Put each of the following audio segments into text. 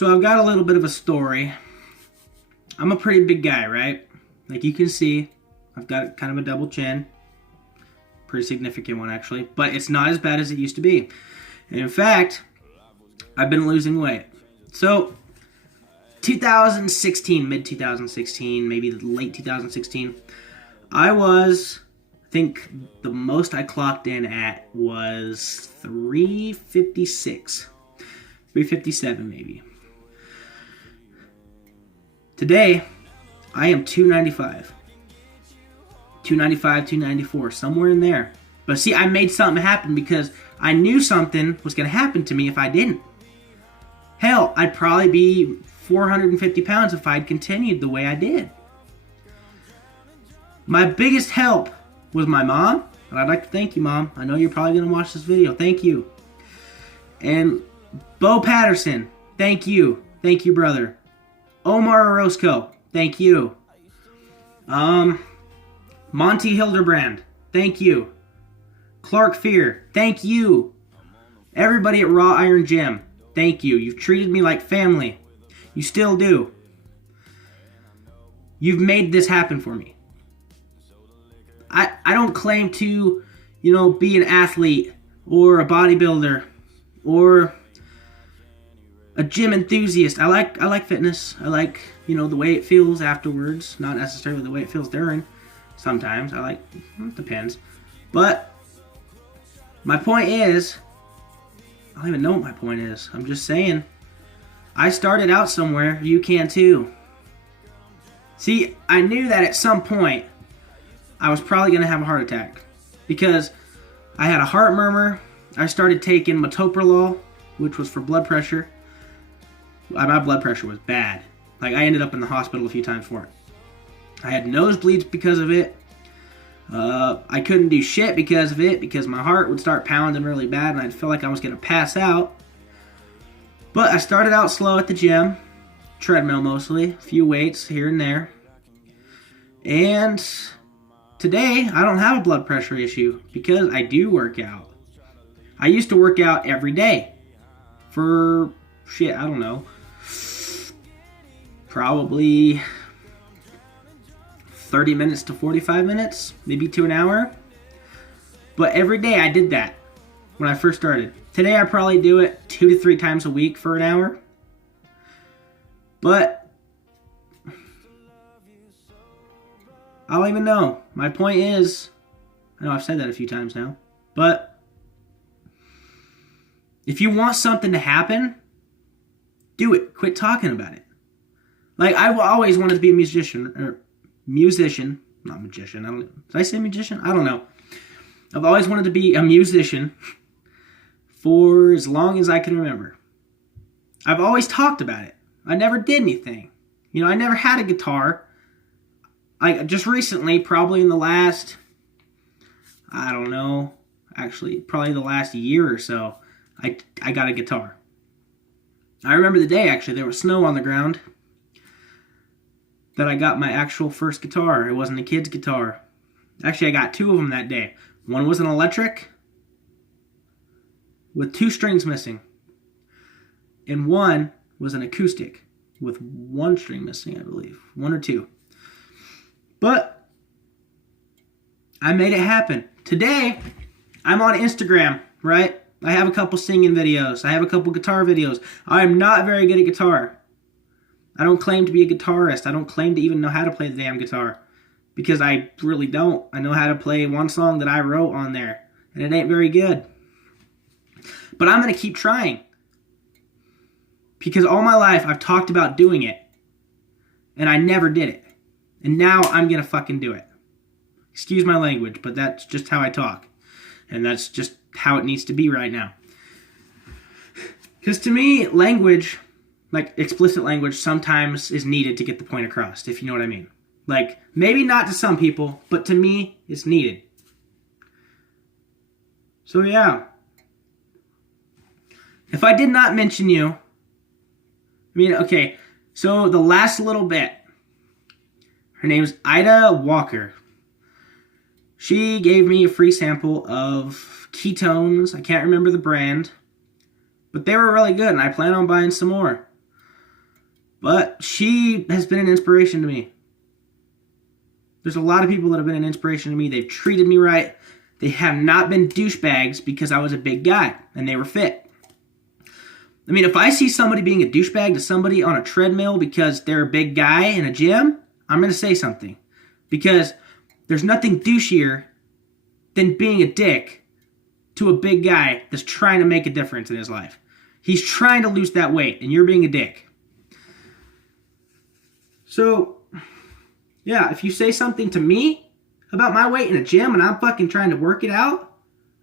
So I've got a little bit of a story. I'm a pretty big guy, right? Like you can see, I've got kind of a double chin. Pretty significant one, actually. But it's not as bad as it used to be. And in fact, I've been losing weight. So, 2016, mid-2016, maybe late 2016, I think the most I clocked in at was 356. 357, maybe. Today, I am 295. 295, 294, somewhere in there. But see, I made something happen because I knew something was going to happen to me if I didn't. Hell, I'd probably be 450 pounds if I'd continued the way I did. My biggest help was my mom, and I'd like to thank you, Mom. I know you're probably going to watch this video. Thank you. And Bo Patterson, thank you. Thank you, brother. Omar Orozco, thank you. Monty Hildebrand, thank you. Clark Fear, thank you. Everybody at Raw Iron Gym, thank you. You've treated me like family. You still do. You've made this happen for me. I don't claim to, be an athlete or a bodybuilder or a gym enthusiast. I like fitness. I like, the way it feels afterwards, not necessarily the way it feels during. Sometimes it depends. But my point is, I don't even know what my point is. I'm just saying, I started out somewhere. You can too. See, I knew that at some point I was probably going to have a heart attack because I had a heart murmur. I started taking metoprolol, which was for blood pressure. My blood pressure was bad. I ended up in the hospital a few times for it. I had nosebleeds because of it. I couldn't do shit because of it because my heart would start pounding really bad and I'd feel like I was going to pass out. But I started out slow at the gym. Treadmill mostly. A few weights here and there. And today, I don't have a blood pressure issue because I do work out. I used to work out every day for, I don't know, probably 30 minutes to 45 minutes, maybe to an hour. But every day I did that when I first started. Today I probably do it 2 to 3 times a week for an hour. But I don't even know. My point is, I know I've said that a few times now, but if you want something to happen, do it. Quit talking about it. I always wanted to be a musician, not magician. Did I say magician? I don't know. I've always wanted to be a musician for as long as I can remember. I've always talked about it. I never did anything. I never had a guitar. I just recently, probably in the last, I don't know, actually probably the last year or so, I got a guitar. I remember the day, actually, there was snow on the ground that I got my actual first guitar. It wasn't a kid's guitar. Actually, I got 2 of them that day. One was an electric with 2 strings missing. And one was an acoustic with 1 string missing, I believe. 1 or 2. But I made it happen. Today, I'm on Instagram, right? I have a couple singing videos. I have a couple guitar videos. I am not very good at guitar. I don't claim to be a guitarist. I don't claim to even know how to play the damn guitar. Because I really don't. I know how to play one song that I wrote on there. And it ain't very good. But I'm going to keep trying. Because all my life, I've talked about doing it. And I never did it. And now I'm going to fucking do it. Excuse my language, but that's just how I talk. And that's just how it needs to be right now. Because to me, language, explicit language, sometimes is needed to get the point across, if you know what I mean. Maybe not to some people, but to me, it's needed. So yeah. If I did not mention you, okay, so the last little bit, her name's Ida Walker. She gave me a free sample of ketones. I can't remember the brand. But they were really good, and I plan on buying some more. But she has been an inspiration to me. There's a lot of people that have been an inspiration to me. They've treated me right. They have not been douchebags because I was a big guy and they were fit. I mean, if I see somebody being a douchebag to somebody on a treadmill because they're a big guy in a gym, I'm going to say something. Because there's nothing douchier than being a dick to a big guy that's trying to make a difference in his life. He's trying to lose that weight, and you're being a dick. So, yeah, if you say something to me about my weight in a gym and I'm fucking trying to work it out,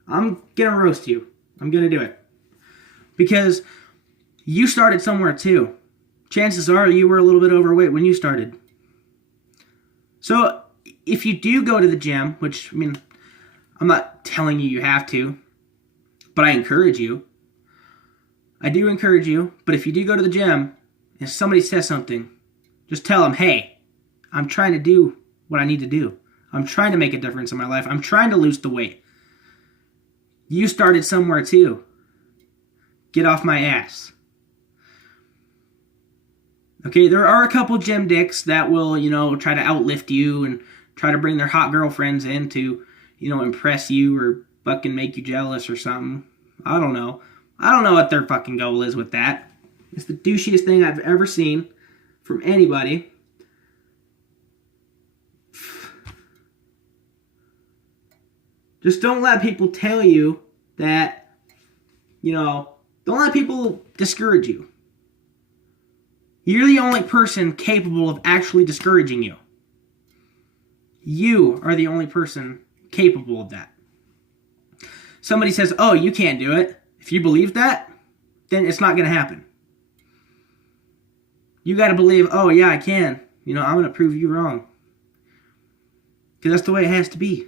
I'm going to roast you. I'm going to do it. Because you started somewhere too. Chances are you were a little bit overweight when you started. So, if you do go to the gym, which, I mean, I'm not telling you have to, but I encourage you. I do encourage you, but if you do go to the gym and somebody says something, just tell them, hey, I'm trying to do what I need to do. I'm trying to make a difference in my life. I'm trying to lose the weight. You started somewhere too. Get off my ass. Okay, there are a couple gym dicks that will, try to outlift you and try to bring their hot girlfriends in to, impress you or fucking make you jealous or something. I don't know. I don't know what their fucking goal is with that. It's the douchiest thing I've ever seen from anybody. Just don't let people tell you that, don't let people discourage you. You're the only person capable of actually discouraging you. You are the only person capable of that. Somebody says, oh, you can't do it. If you believe that, then it's not going to happen. You got to believe, oh, yeah, I can. I'm going to prove you wrong. Because that's the way it has to be.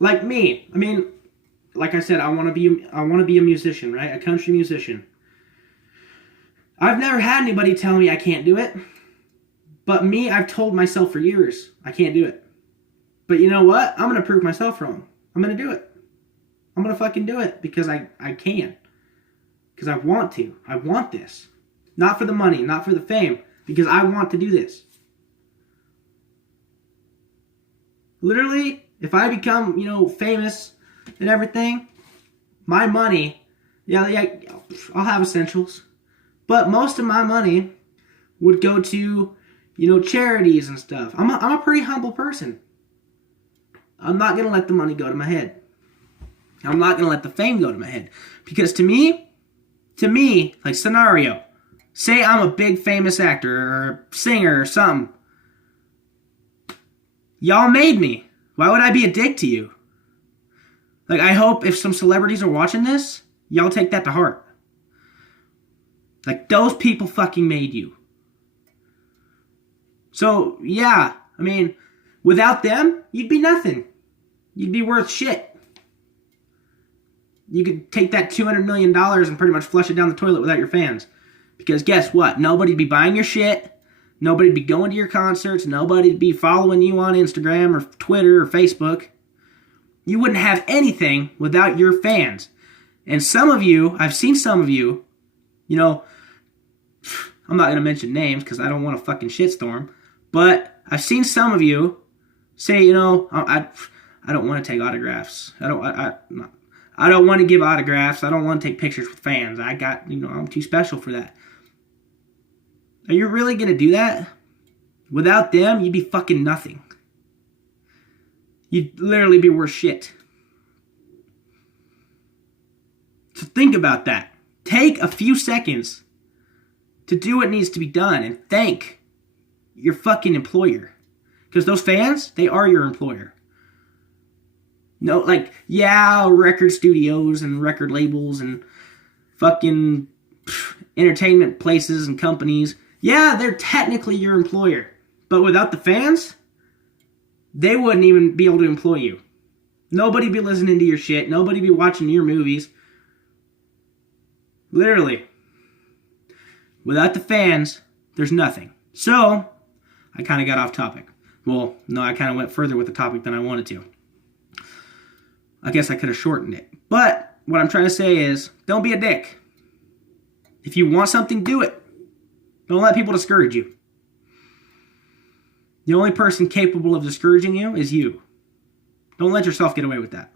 Like me. I mean, like I said, I want to be a musician, right? A country musician. I've never had anybody tell me I can't do it. But me, I've told myself for years, I can't do it. But you know what? I'm going to prove myself wrong. I'm going to do it. I'm going to fucking do it because I can. Because I want to. I want this. Not for the money, not for the fame. Because I want to do this. Literally, if I become, famous and everything, my money, yeah, I'll have essentials. But most of my money would go to, charities and stuff. I'm a pretty humble person. I'm not going to let the money go to my head. I'm not going to let the fame go to my head. Because to me, like scenario, say I'm a big famous actor or singer or something. Y'all made me. Why would I be a dick to you? Like, I hope if some celebrities are watching this, y'all take that to heart. Like, those people fucking made you. So, yeah, I mean, without them, you'd be nothing. You'd be worth shit. You could take that $200 million and pretty much flush it down the toilet without your fans. Because guess what? Nobody'd be buying your shit. Nobody'd be going to your concerts. Nobody'd be following you on Instagram or Twitter or Facebook. You wouldn't have anything without your fans. And some of you, I've seen some of you, I'm not going to mention names because I don't want a fucking shitstorm. But I've seen some of you say, I don't want to take autographs. I don't want to give autographs. I don't want to take pictures with fans. I'm too special for that. Are you really going to do that? Without them, you'd be fucking nothing. You'd literally be worth shit. So think about that. Take a few seconds to do what needs to be done and thank your fucking employer. Because those fans, they are your employer. No, record studios and record labels and fucking entertainment places and companies. Yeah, they're technically your employer. But without the fans, they wouldn't even be able to employ you. Nobody be listening to your shit. Nobody be watching your movies. Literally. Without the fans, there's nothing. So, I kind of got off topic. Well, no, I kind of went further with the topic than I wanted to. I guess I could have shortened it. But what I'm trying to say is, don't be a dick. If you want something, do it. Don't let people discourage you. The only person capable of discouraging you is you. Don't let yourself get away with that.